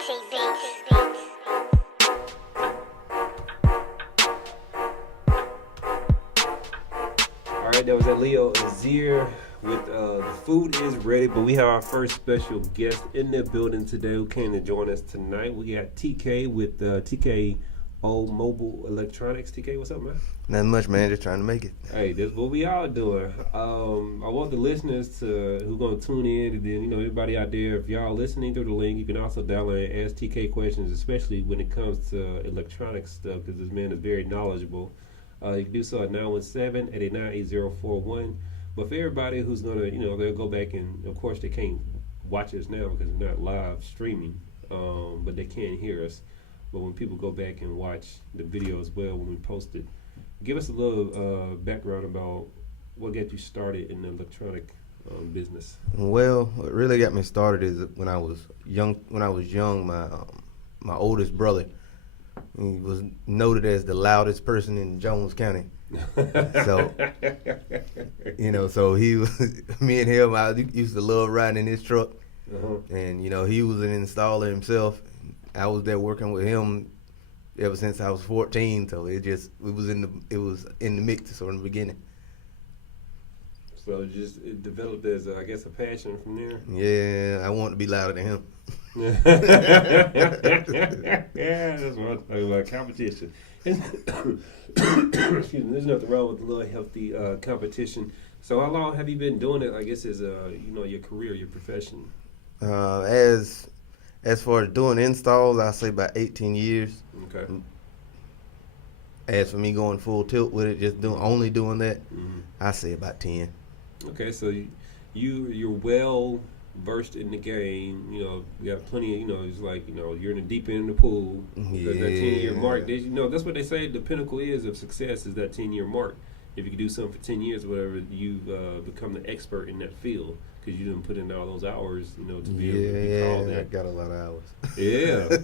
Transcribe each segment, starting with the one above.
All right, that was Leo Azir with The Food Is Ready, but we have our first special guest in the building today who came to join us tonight. We got TK with TKO Mobile Electronics. TK, what's up, man? Nothing much, man. Just trying to make it. Hey, this is what we all doing. I want the listeners who going to tune in, and then, everybody out there, if y'all listening through the link, you can also dial in and ask TK questions, especially when it comes to electronic stuff, because this man is very knowledgeable. You can do so at 917-889-8041. But for everybody who's going to, they'll go back and, of course, they can't watch us now because we're not live streaming, but they can hear us. But when people go back and watch the video as well when we post it, give us a little background about what got you started in the electronic business. Well, what really got me started is when I was young. My oldest brother, he was noted as the loudest person in Jones County. So, so he was, me and him, I used to love riding in his truck. Uh-huh. And, he was an installer himself. I was there working with him ever since I was 14, so it was in the mix from the beginning. So it developed as, I guess, a passion from there? Yeah, I want to be louder than him. Yeah, that's what I'm talking about, competition. Excuse me, there's nothing wrong with a little healthy competition. So how long have you been doing it, I guess, as your career, your profession? As far as doing installs, I say about 18 years. Okay. As for me going full tilt with it, just only doing that, Mm-hmm. I say about 10. Okay, so you're well versed in the game. You got plenty of, it's like, you're in the deep end of the pool. Yeah. That 10-year mark, that's what they say the pinnacle is of success, is that 10-year mark. If you can do something for 10 years or whatever, you've become the expert in that field because you didn't put in all those hours, to be able to be called that. I got a lot of hours. Yeah.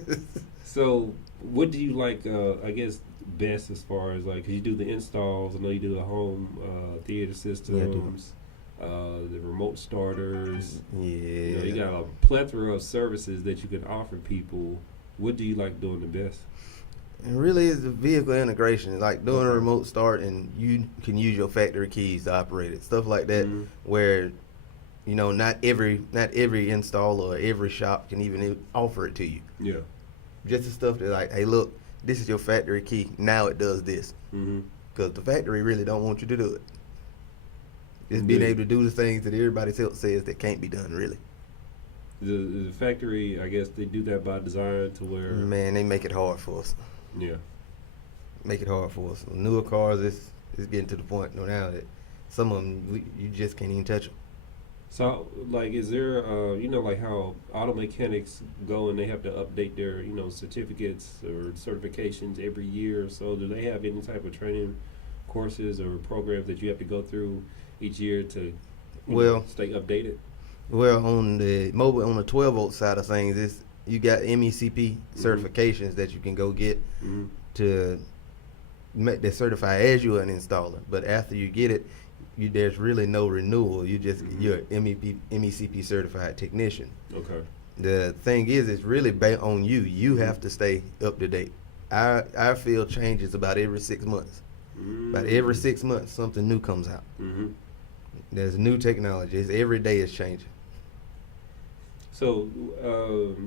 So what do you like, I guess, best as far as, like, 'cause you do the installs, I know you do the home theater systems, the remote starters. Yeah. You got a plethora of services that you can offer people. What do you like doing the best? It really is the vehicle integration, like doing a remote start, and you can use your factory keys to operate it, stuff like that, Mm-hmm. where not every installer or every shop can even offer it to you. Yeah. Just the stuff that, like, hey, look, this is your factory key. Now it does this, Mm-hmm. because the factory really don't want you to do it. Just being able to do the things that everybody else says that can't be done, really. The factory, I guess, they do that by design to where. Man, they make it hard for us. Yeah. Make it hard for us. Newer cars, it's getting to the point now that some of them you just can't even touch them. So, like, is there, like how auto mechanics go and they have to update their, certificates or certifications every year or so? Do they have any type of training courses or programs that you have to go through each year to stay updated? Well, on the 12-volt side of things, you got MECP certifications that you can go get to make that certify as you an installer. But after you get it, there's really no renewal. You're MECP certified technician. Okay. The thing is, it's really based on you. You have to stay up to date. Our field changes about every 6 months. About every 6 months, something new comes out. Mm-hmm. There's new technology. Every day is changing. So,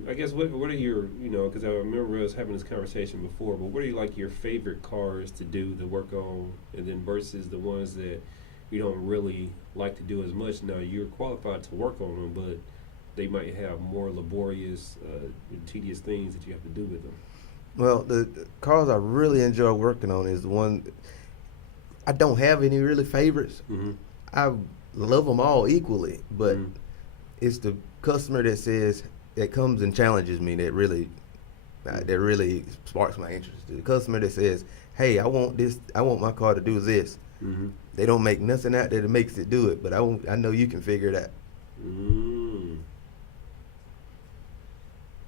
I guess what are your, because I remember us having this conversation before, but what are your favorite cars to do the work on, and then versus the ones that you don't really like to do as much? Now, you're qualified to work on them, but they might have more laborious, tedious things that you have to do with them. Well, the cars I really enjoy working on is the one. I don't have any really favorites. Mm-hmm. I love them all equally, but it's the customer that comes and challenges me that really sparks my interest. The customer that says, "Hey, I want this. I want my car to do this." Mm-hmm. They don't make nothing out there that makes it do it, but I know you can figure it out.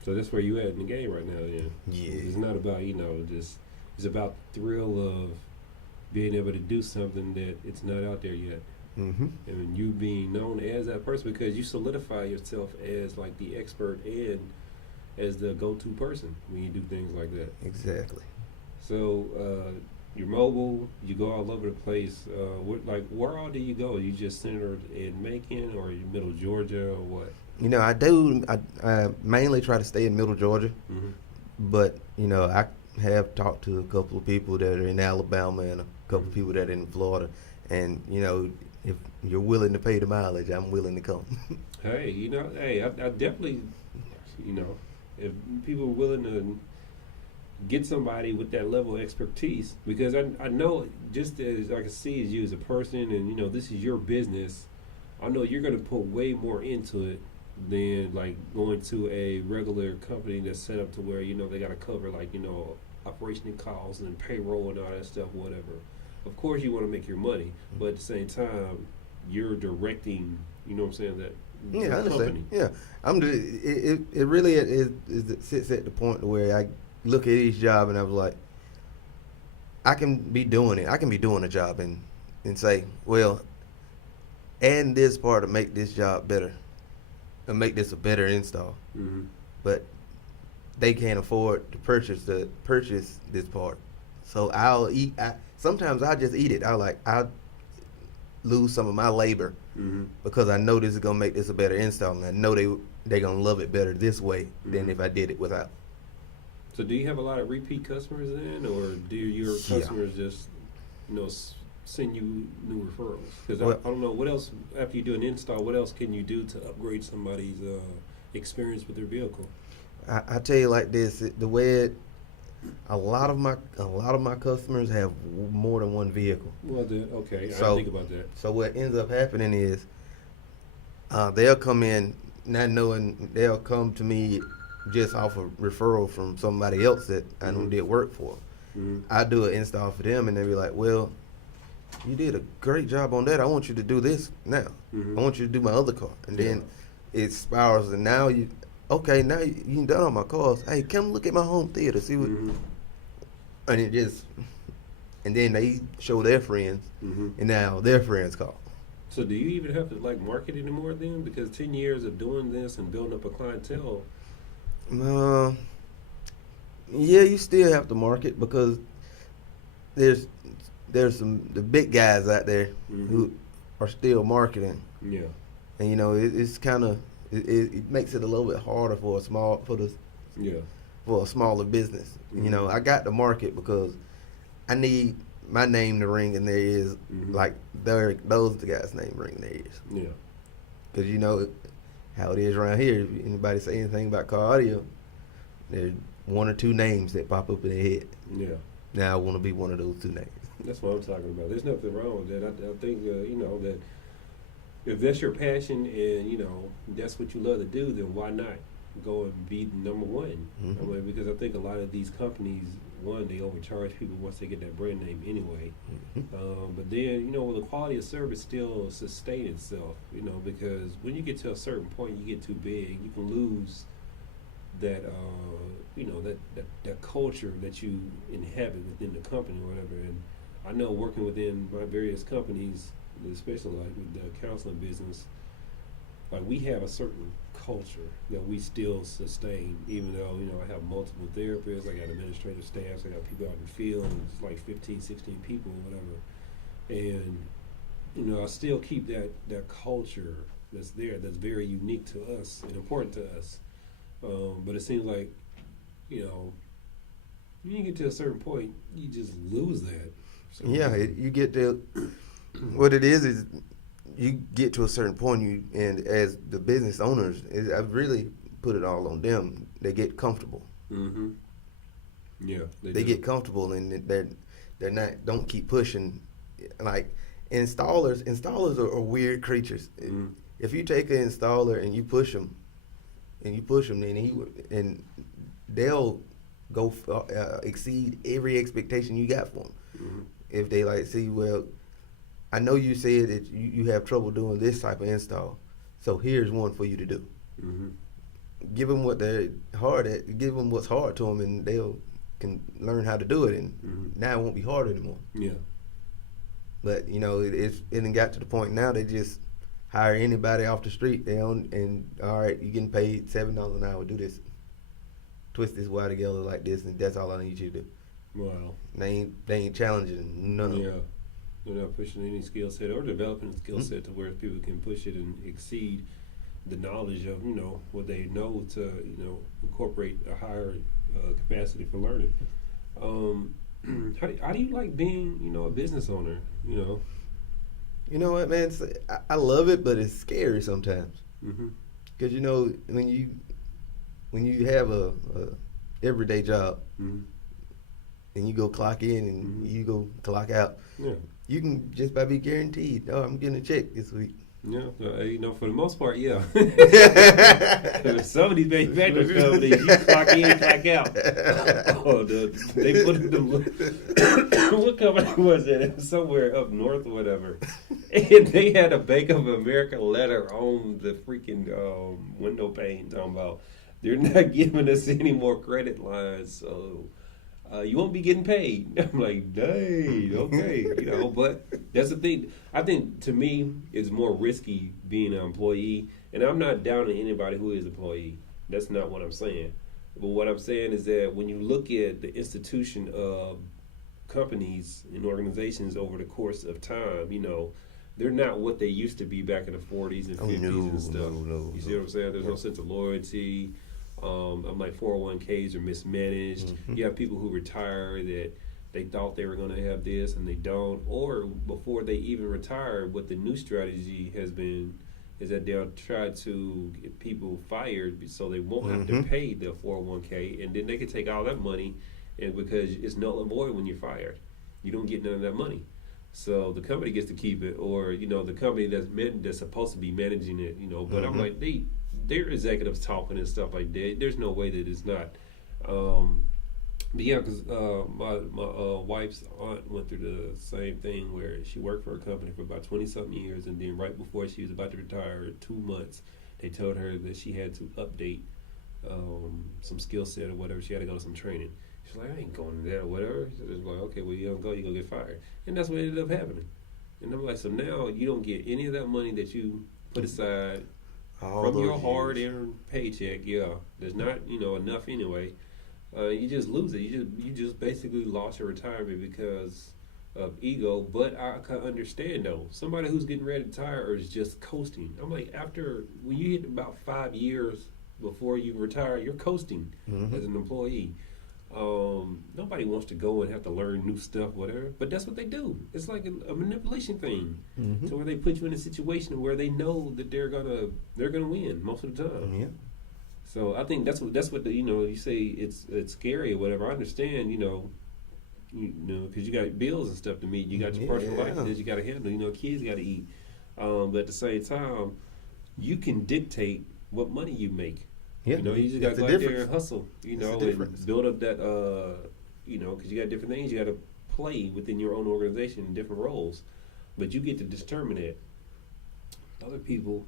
So that's where you at in the game right now, yeah. Yeah. It's not about, just it's about the thrill of being able to do something that it's not out there yet. Mm-hmm. And you being known as that person because you solidify yourself as like the expert and as the go-to person when you do things like that. Exactly. So you're mobile. You go all over the place. Where all do you go? You just centered in Macon, or you middle Georgia, or what? You know, I mainly try to stay in Middle Georgia, Mm-hmm. but you know, I have talked to a couple of people that are in Alabama and a couple of Mm-hmm. people that are in Florida, and you know, if you're willing to pay the mileage, I'm willing to come. Hey, I definitely, if people are willing to get somebody with that level of expertise, because I know, just as I can see as you as a person, and this is your business, I know you're going to put way more into it than like going to a regular company that's set up to where they got to cover like operational costs and payroll and all that stuff, whatever. Of course, you want to make your money, but at the same time, you're directing. You know what I'm saying? That Yeah, the I understand. company. Yeah, it really it sits at the point where I look at each job and I was like, I can be doing it. I can be doing a job and say, well, add this part to make this job better, and make this a better install. Mm-hmm. But they can't afford to purchase this part, so I'll eat. Sometimes I just eat it. I'll lose some of my labor Mm-hmm. because I know this is gonna make this a better install, and I know they gonna love it better this way than Mhm. if I did it without. So do you have a lot of repeat customers then, or do your Yeah. customers just, send you new referrals? Because Well, I don't know what else after you do an install. What else can you do to upgrade somebody's experience with their vehicle? I tell you like this: the way a lot of my customers have more than one vehicle. Well, then okay, I didn't So think about that. so what ends up happening is they'll come in not knowing they'll come to me just off a referral from somebody else that I know Mhm. did work for. Mm-hmm. I do an install for them, and they be like, "Well, you did a great job on that. I want you to do this now. Mm-hmm. I want you to do my other car." And Yeah. then it spirals, and now now you done all my cars. Hey, come look at my home theater, see what, Mm-hmm. and it just, and then they show their friends, Mm-hmm. and now their friends call. So do you even have to like market anymore then? Because 10 years of doing this and building up a clientele. Uh, yeah, you still have to market because there's some the big guys out there Mm-hmm. who are still marketing, Yeah. and it's kind of it makes it a little bit harder for Yeah. for a smaller business. Mhm. I got to market because I need my name to ring in their ears, Mhm. like those the guys' name ring in their ears. Yeah. Because how it is around here. If anybody say anything about car audio, there's one or two names that pop up in their head. Yeah. Now I want to be one of those two names. That's what I'm talking about. There's nothing wrong with that. I think that if that's your passion and that's what you love to do, then why not go and be number one? Mhm. I mean, because I think a lot of these companies, one, they overcharge people once they get that brand name anyway. But then well, the quality of service still sustain itself. Because when you get to a certain point, you get too big, you can lose that that culture that you inhabit within the company or whatever. And I know working within my various companies, especially like with the counseling business, like we have a certain culture that we still sustain, even though I have multiple therapists, I got administrative staffs, I got people out in the field, and it's like 15, 16 people, whatever. And I still keep that culture that's there, that's very unique to us and important to us. But it seems like when you get to a certain point, you just lose that. So, Yeah, you get to what it is you get to a certain point, and as the business owners, I've really put it all on them. They get comfortable. Mm-hmm. Yeah, They do. get comfortable, and they're not don't keep pushing. Like installers are weird creatures. Mm-hmm. If you take an installer and you push them, then they'll go exceed every expectation you got for them. Mm-hmm. If they see, well, I know you said that you have trouble doing this type of install, so here's one for you to do. Mm-hmm. Give them what they're hard at. Give them what's hard to them, and they'll can learn how to do it. And Mm-hmm. now it won't be hard anymore. Yeah. But it got to the point now they just hire anybody off the street. And all right, you're getting paid $7 an hour. Do this. twist this wire together like this, and that's all I need you to do. Wow. They ain't challenging none of them. Yeah. They're not pushing any skill set or developing a skill set to where people can push it and exceed the knowledge of, what they know to, incorporate a higher capacity for learning. How do you like being, a business owner, You know what, man? I love it, but it's scary sometimes. Mm-hmm. Because, when you have a everyday job, Mm-hmm. and you go clock in and you go clock out, Yeah. you can just about be guaranteed, I'm getting a check this week. Yeah, for the most part, yeah. Some of these manufacturing companies, you clock in, clock out. They put them. What company was it? It was somewhere up north or whatever. And they had a Bank of America letter on the freaking window pane talking about they're not giving us any more credit lines, so you won't be getting paid. I'm like, dang, okay, but that's the thing. I think to me, it's more risky being an employee, and I'm not down on anybody who is an employee. That's not what I'm saying. But what I'm saying is that when you look at the institution of companies and organizations over the course of time, they're not what they used to be back in the 40s and 50s and stuff. No, you see what I'm saying? There's no sense of loyalty. I'm like 401ks are mismanaged. Mm-hmm. You have people who retire that they thought they were going to have this and they don't, or before they even retire, what the new strategy has been is that they'll try to get people fired so they won't have to pay the 401k, and then they can take all that money, and because it's null and void when you're fired, you don't get none of that money. So the company gets to keep it, or the company that's supposed to be managing it. But I'm like, their executives talking and stuff like that. There's no way that it's not. But yeah, because my wife's aunt went through the same thing where she worked for a company for about 20-something years, and then right before she was about to retire, 2 months, they told her that she had to update some skill set or whatever. She had to go to some training. She's like, I ain't going to that or whatever. She's like, okay, well, you don't go, you're going to get fired. And that's what ended up happening. And I'm like, so now you don't get any of that money that you put aside from your hard-earned paycheck. Yeah, there's not, enough anyway. You just lose it. You just basically lost your retirement because of ego. But I can understand though, somebody who's getting ready to retire or is just coasting. I'm like, when you hit about 5 years before you retire, you're coasting as an employee. Nobody wants to go and have to learn new stuff, whatever. But that's what they do. It's like a manipulation thing, to where they put you in a situation where they know that they're gonna win most of the time. Yeah. So I think that's what you say it's scary or whatever. I understand, because you got bills and stuff to meet. You got your personal life that you got to handle. Kids got to eat. But at the same time, you can dictate what money you make. Yeah. You just got to go out there and hustle. And build up that. Because you got different things you got to play within your own organization in different roles, but you get to determine it. Other people,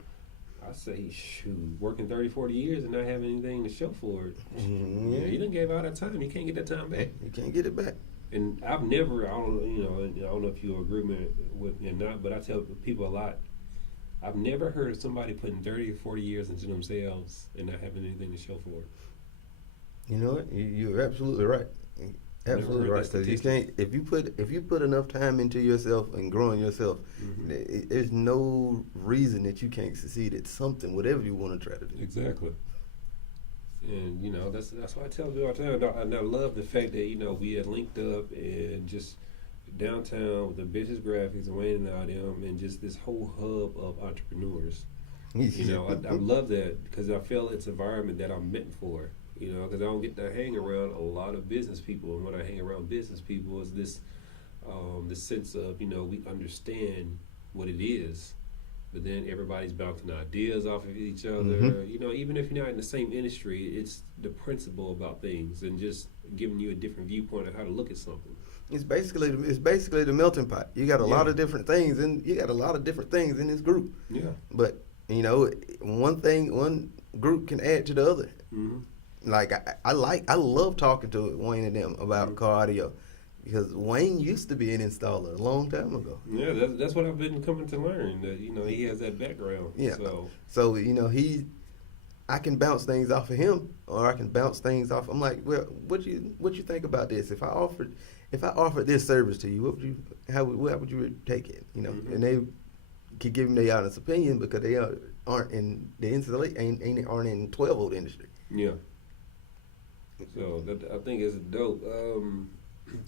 I say, shoot, working 30, 40 years and not having anything to show for it. You done gave all that time. You can't get that time back. You can't get it back. And I've never, I don't know if you agree with me or not, but I tell people a lot. I've never heard of somebody putting 30 or 40 years into themselves and not having anything to show for it. You know what? You're absolutely right. Absolutely right. Because you can't, if you put enough time into yourself and growing yourself, there's no reason that you can't succeed at something, whatever you want to try to do. Exactly. And that's why I tell people all the time. And I love the fact that we had linked up and just downtown with the business graphics and Wayne and all them, and just this whole hub of entrepreneurs. I love that because I feel it's an environment that I'm meant for. Because I don't get to hang around a lot of business people, and when I hang around business people, is this sense of we understand what it is, but then everybody's bouncing ideas off of each other. Even if you're not in the same industry, it's the principle about things and just giving you a different viewpoint of how to look at something. It's basically the melting pot. You got a lot of different things, and you got a lot of different things in this group. Yeah. But one group can add to the other. Like I love talking to Wayne and them about car audio, because Wayne used to be an installer a long time ago. Yeah, that's what I've been coming to learn. That he has that background. Yeah. So I can bounce things off of him, or I can bounce things off. I'm like, well, what you think about this? If I offered this service to you, how would you take it? You know, Mm-hmm. and they could give me their honest opinion because they aren't in the aren't in 12-volt industry. Yeah. So that I think is dope.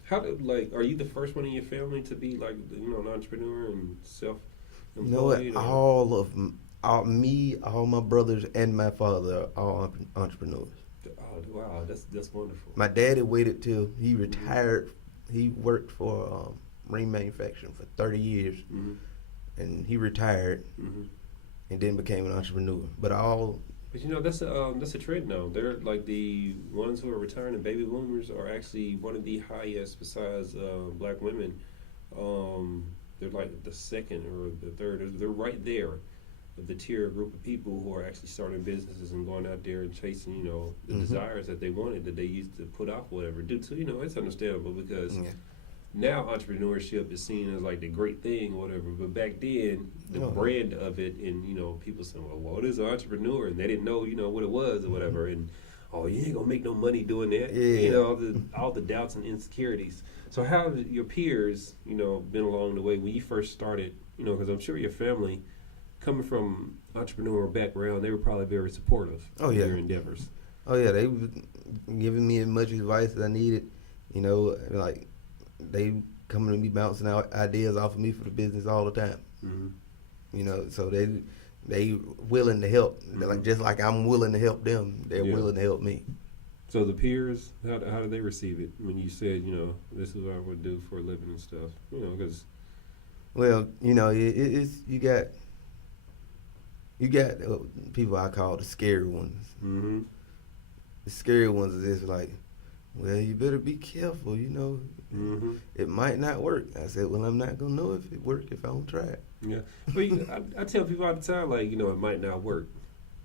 How did are you the first one in your family to be like an entrepreneur and self-employed? You know what? All my brothers, and my father are all entrepreneurs. Oh wow, that's wonderful. My daddy waited till he retired. He worked for ring manufacturing for 30 years, Mm-hmm. and he retired, Mm-hmm. and then became an entrepreneur. But that's a trend now. They're like the ones who are retiring, and baby boomers are actually one of the highest besides black women. They're like the second or the third. They're right there of the tier group of people who are actually starting businesses and going out there and chasing, the desires that they wanted that they used to put off, whatever. Due to, it's understandable because now entrepreneurship is seen as like the great thing, or whatever. But back then, the brand of it, and people saying, "Well, what is an entrepreneur?" And they didn't know, what it was or whatever. And you ain't gonna make no money doing that. Yeah. All the doubts and insecurities. So how have your peers, been along the way when you first started? Because I'm sure your family, coming from entrepreneurial background, they were probably very supportive of your endeavors. Oh yeah, they were giving me as much advice as I needed. Like they coming to me bouncing out ideas off of me for the business all the time. Mm-hmm. So they willing to help. Mm-hmm. Just like I'm willing to help them, they're willing to help me. So the peers, how did they receive it when you said, this is what I would do for a living and stuff? Because it's you got people I call the scary ones. Mm-hmm. The scary ones is just like, well, you better be careful. Mm-hmm. It might not work. I said, well, I'm not gonna know if it worked if I don't try it. Yeah, but I tell people all the time, it might not work.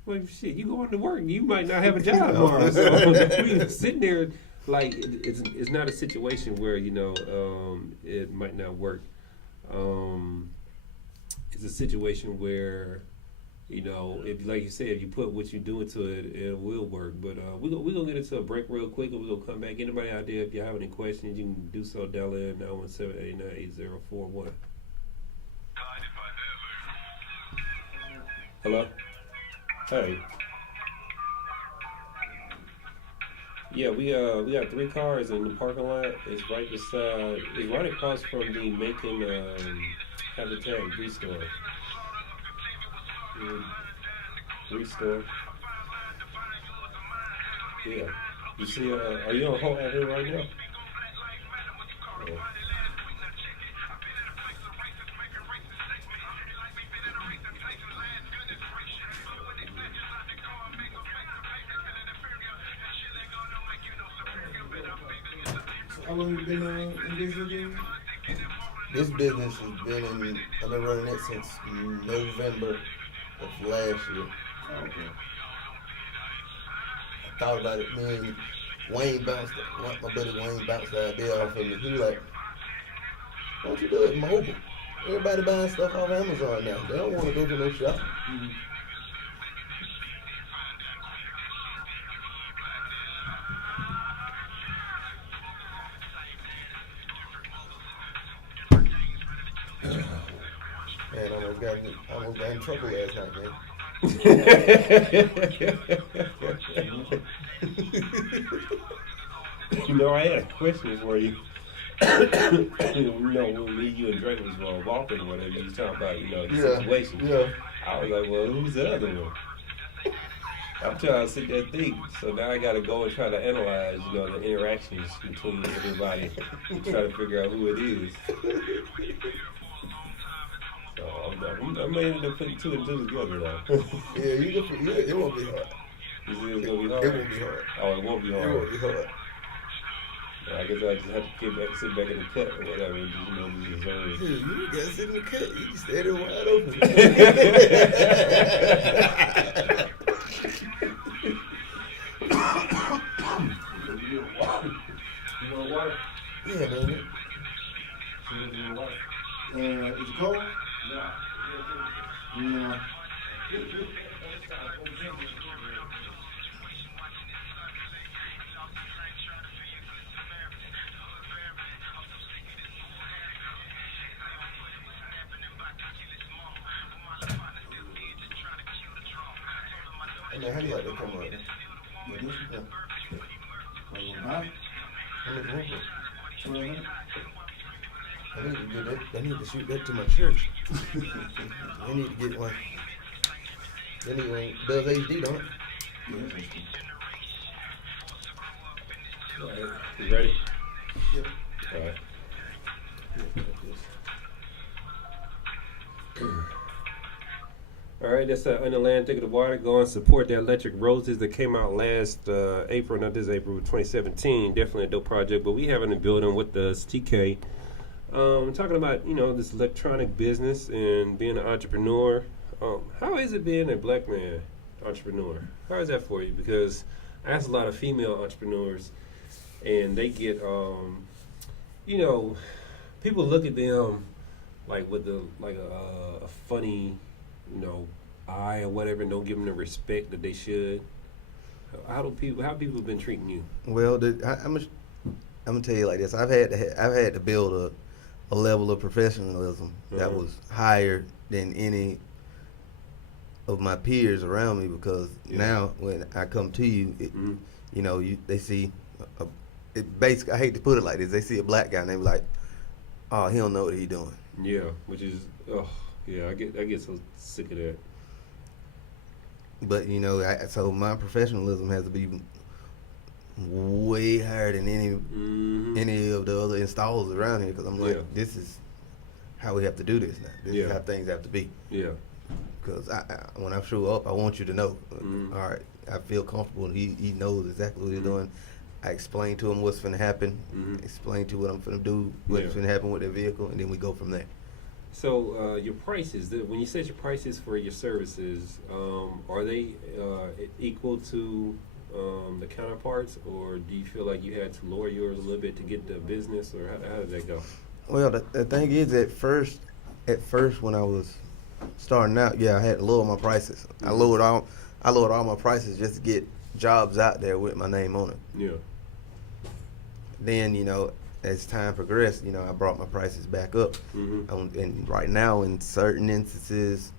Like shit, you going to work, you might not have a job tomorrow. So we sitting there it's not a situation where it might not work. It's a situation where if like you said, if you put what you do into it, it will work. But we're gonna get into a break real quick, and we're gonna come back. Anybody out there, if you have any questions, you can do so. Dial in 917-889-8041. Hello. Hey. Yeah, we got 3 cars in the parking lot. It's right across from the Macon Habitat Restore. Restore. Yeah. You see, are you on hold out here right now? Oh. How long have you been in business again? This business has been I've been running it since November of last year. Oh, okay. I thought about it, man. My buddy Wayne bounced the idea off of me. He was like, why don't you do it mobile? Everybody buying stuff off Amazon now. They don't want to go to no shop. Mm-hmm. Man, I almost got in trouble last night, man. I had a question for you. When me, you, and Drake was walking or whatever, you was talking about, the situation. Yeah. I was like, well, who's the other one? I'm trying to sit there and think. So now I got to go and try to analyze, the interactions between everybody and try to figure out who it is. So I'm end up putting 2 and 2 together now. Yeah, it won't be hard. You see it's going to be hard? It won't be hard. Oh, it won't be hard. It won't be hard. I guess I just have to sit back in the cut or whatever and just, observe. Dude, you gotta sit in the cut. You can stay there wide open. You want water? Yeah, man. You want water? Is it cold? No. No. I mean, how you like that camera right now? But this Yeah. huh? How much you want for it? 1200. I need to get that. I need to shoot that to my church. I need to get one. They need one. Does HD, don't it? Yeah, that's cool. All right. You ready? Yep. All right. All right, that's Underland Take the Water. Go and support the Electric Roses that came out last April, not this April, 2017. Definitely a dope project. But we have in the building with us TK. Talking about, this electronic business and being an entrepreneur. How is it being a black man entrepreneur? How is that for you? Because I ask a lot of female entrepreneurs, and they get, people look at them like with a funny, eye or whatever, and don't give them the respect that they should. How people been treating you? Well, I'm gonna tell you like this. I've had to build a level of professionalism that was higher than any of my peers around me, because now when I come to you, they see basically, I hate to put it like this, they see a black guy and they be like, oh, he don't know what he doing. Yeah, which is, I get so sick of that. But so my professionalism has to be way higher than any of the other installers around here, because I'm like, this is how we have to do this now. This is how things have to be. Yeah. Because when I show up, I want you to know. All right, I feel comfortable. He knows exactly what he's doing. I explain to him what's going to happen. Explain to what I'm going to do, what's going to happen with their vehicle, and then we go from there. So your prices, when you set your prices for your services, are they equal to the counterparts, or do you feel like you had to lower yours a little bit to get the business, or how did that go? Well, the thing is, at first when I was starting out, I had to lower my prices. I lowered all my prices just to get jobs out there with my name on it. Yeah. Then as time progressed, I brought my prices back up. And right now, in certain instances,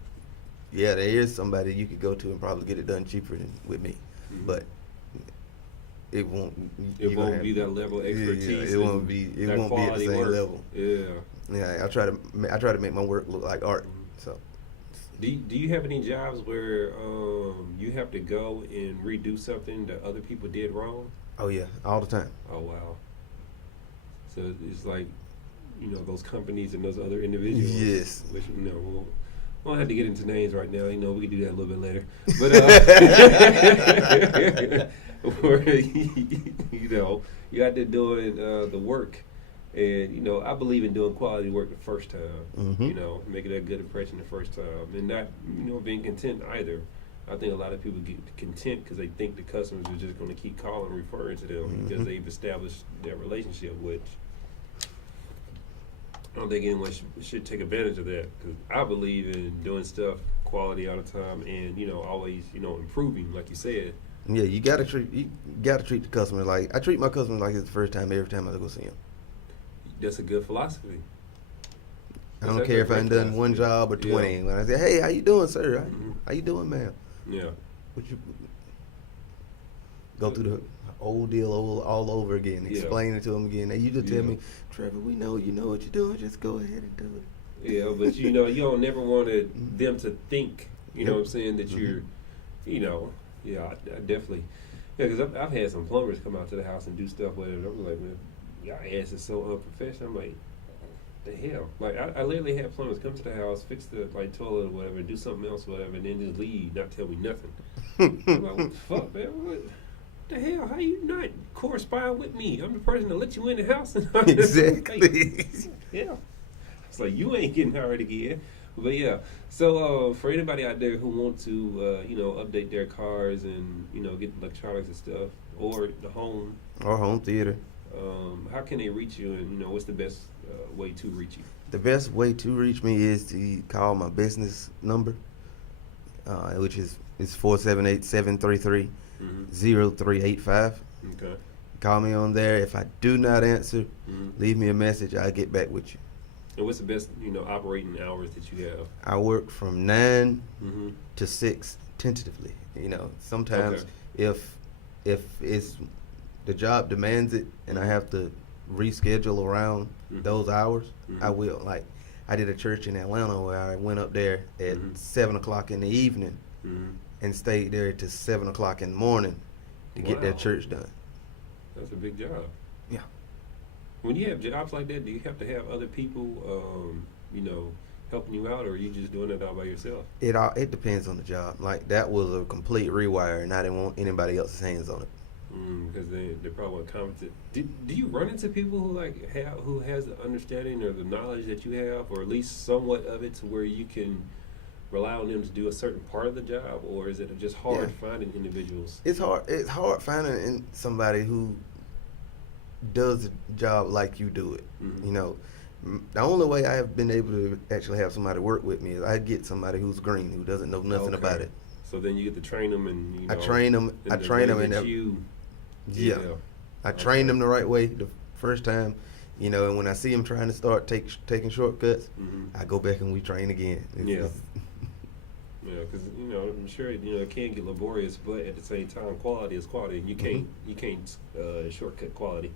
there is somebody you could go to and probably get it done cheaper than with me, but it won't. It won't be that level of expertise. It won't be at the same level. Yeah. I try to make my work look like art. So. Do you have any jobs where you have to go and redo something that other people did wrong? Oh yeah, all the time. Oh wow. So it's like, those companies and those other individuals. Yes. Which we won't have to get into names right now. We can do that a little bit later. But where, you out there doing the work. And, I believe in doing quality work the first time, making that good impression the first time. And not, being content either. I think a lot of people get content because they think the customers are just going to keep calling and referring to them because they've established their relationship, which I don't think anyone should take advantage of that, because I believe in doing stuff quality all the time and, always, improving, like you said. Yeah, you gotta treat the customer like, I treat my customer like it's the first time every time I go see him. That's a good philosophy. I don't care if I've done one job or 20. Yeah. When I say, hey, how you doing, sir? How you doing, ma'am? Yeah. What you go through the old deal all over again, explain it to them again. They usually tell me, Trevor, we know you know what you're doing. Just go ahead and do it. Yeah, but you don't never want them to think, what I'm saying, that you're, I definitely. Yeah, because I've had some plumbers come out to the house and do stuff with it. I'm like, man, y'all ass is so unprofessional. I'm like, the hell? Like, I literally had plumbers come to the house, fix the toilet or whatever, do something else or whatever, and then just leave, not tell me nothing. I'm like, what the fuck, man? What the hell? How you not correspond with me? I'm the person that let you in the house. Exactly. Yeah. It's like, you ain't getting hired again. But yeah, so for anybody out there who want to, update their cars and, get electronics and stuff, or the home. Or home theater. How can they reach you, and, what's the best way to reach you? The best way to reach me is to call my business number, which is 478-733-0385. Okay. Call me on there. If I do not answer, leave me a message. I'll get back with you. And what's the best, operating hours that you have? I work from 9 Mm-hmm. to 6 tentatively. Sometimes Okay. if it's the job demands it and I Mhm. have to reschedule around Mhm. those hours, I Mhm. will. Like I did a church in Atlanta where I went up there at Mhm. 7 o'clock in the evening Mhm. and stayed there till 7 o'clock in the morning to get that Wow. church done. That's a big job. Yeah. When you have jobs like that, do you have to have other people, helping you out, or are you just doing it all by yourself? It depends on the job. Like that was a complete rewire, and I didn't want anybody else's hands on it. Because they probably weren't competent. Do you run into people who has the understanding or the knowledge that you have, or at least somewhat of it, to where you can rely on them to do a certain part of the job, or is it just hard Yeah. finding individuals? It's hard. It's hard finding somebody who does the job like you do it. Mhm. The only way I have been able to actually have somebody work with me is I get somebody who's green who doesn't know nothing Okay. about it. So then you get to train them, and I train them. in I the train way them, and that you. yeah, I train Okay. them the right way the first time. And when I see them trying to start taking shortcuts, Mhm. I go back and we train again. Yeah. Yeah, because I'm sure it can get laborious, but at the same time, quality is quality, and you can't shortcut quality.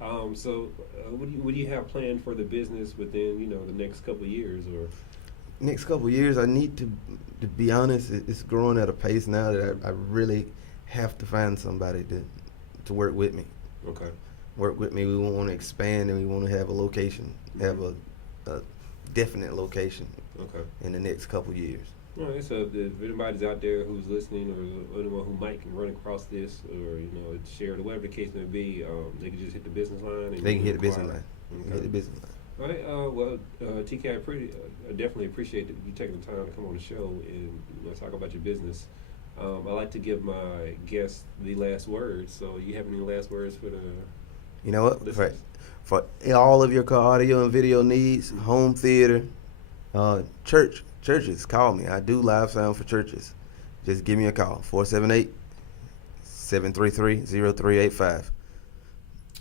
What do you have planned for the business within the next couple of years, or? Next couple of years, I need to be honest. It's growing at a pace now that I really have to find somebody to work with me. Okay. Work with me. We want to expand, and we want to have a location, have Mhm. a definite location Okay. in the next couple of years. All right. So if anybody's out there who's listening, or anyone who might can run across this, or share it, whatever the case may be, they can just hit the business line. And They can hit the business inquire. line. They can Okay. hit the business line. All right. TK, I definitely appreciate you taking the time to come on the show and talk about your business. I like to give my guests the last words. So, you have any last words for the You know what? listeners? For all of your car audio and video needs, home theater, churches, call me. I do live sound for churches. Just give me a call, 478-733-0385.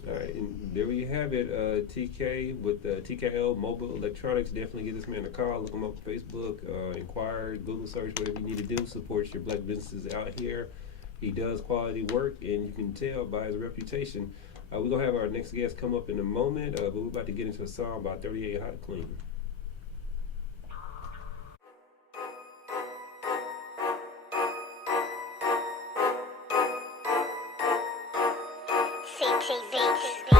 All right, and there you have it. TK with TKO Mobile Electronics. Definitely give this man a call. Look him up on Facebook. Inquire, Google search, whatever you need to do. Support your black businesses out here. He does quality work, and you can tell by his reputation. We're going to have our next guest come up in a moment, but we're about to get into a song by 38 Hot Clean. CTV.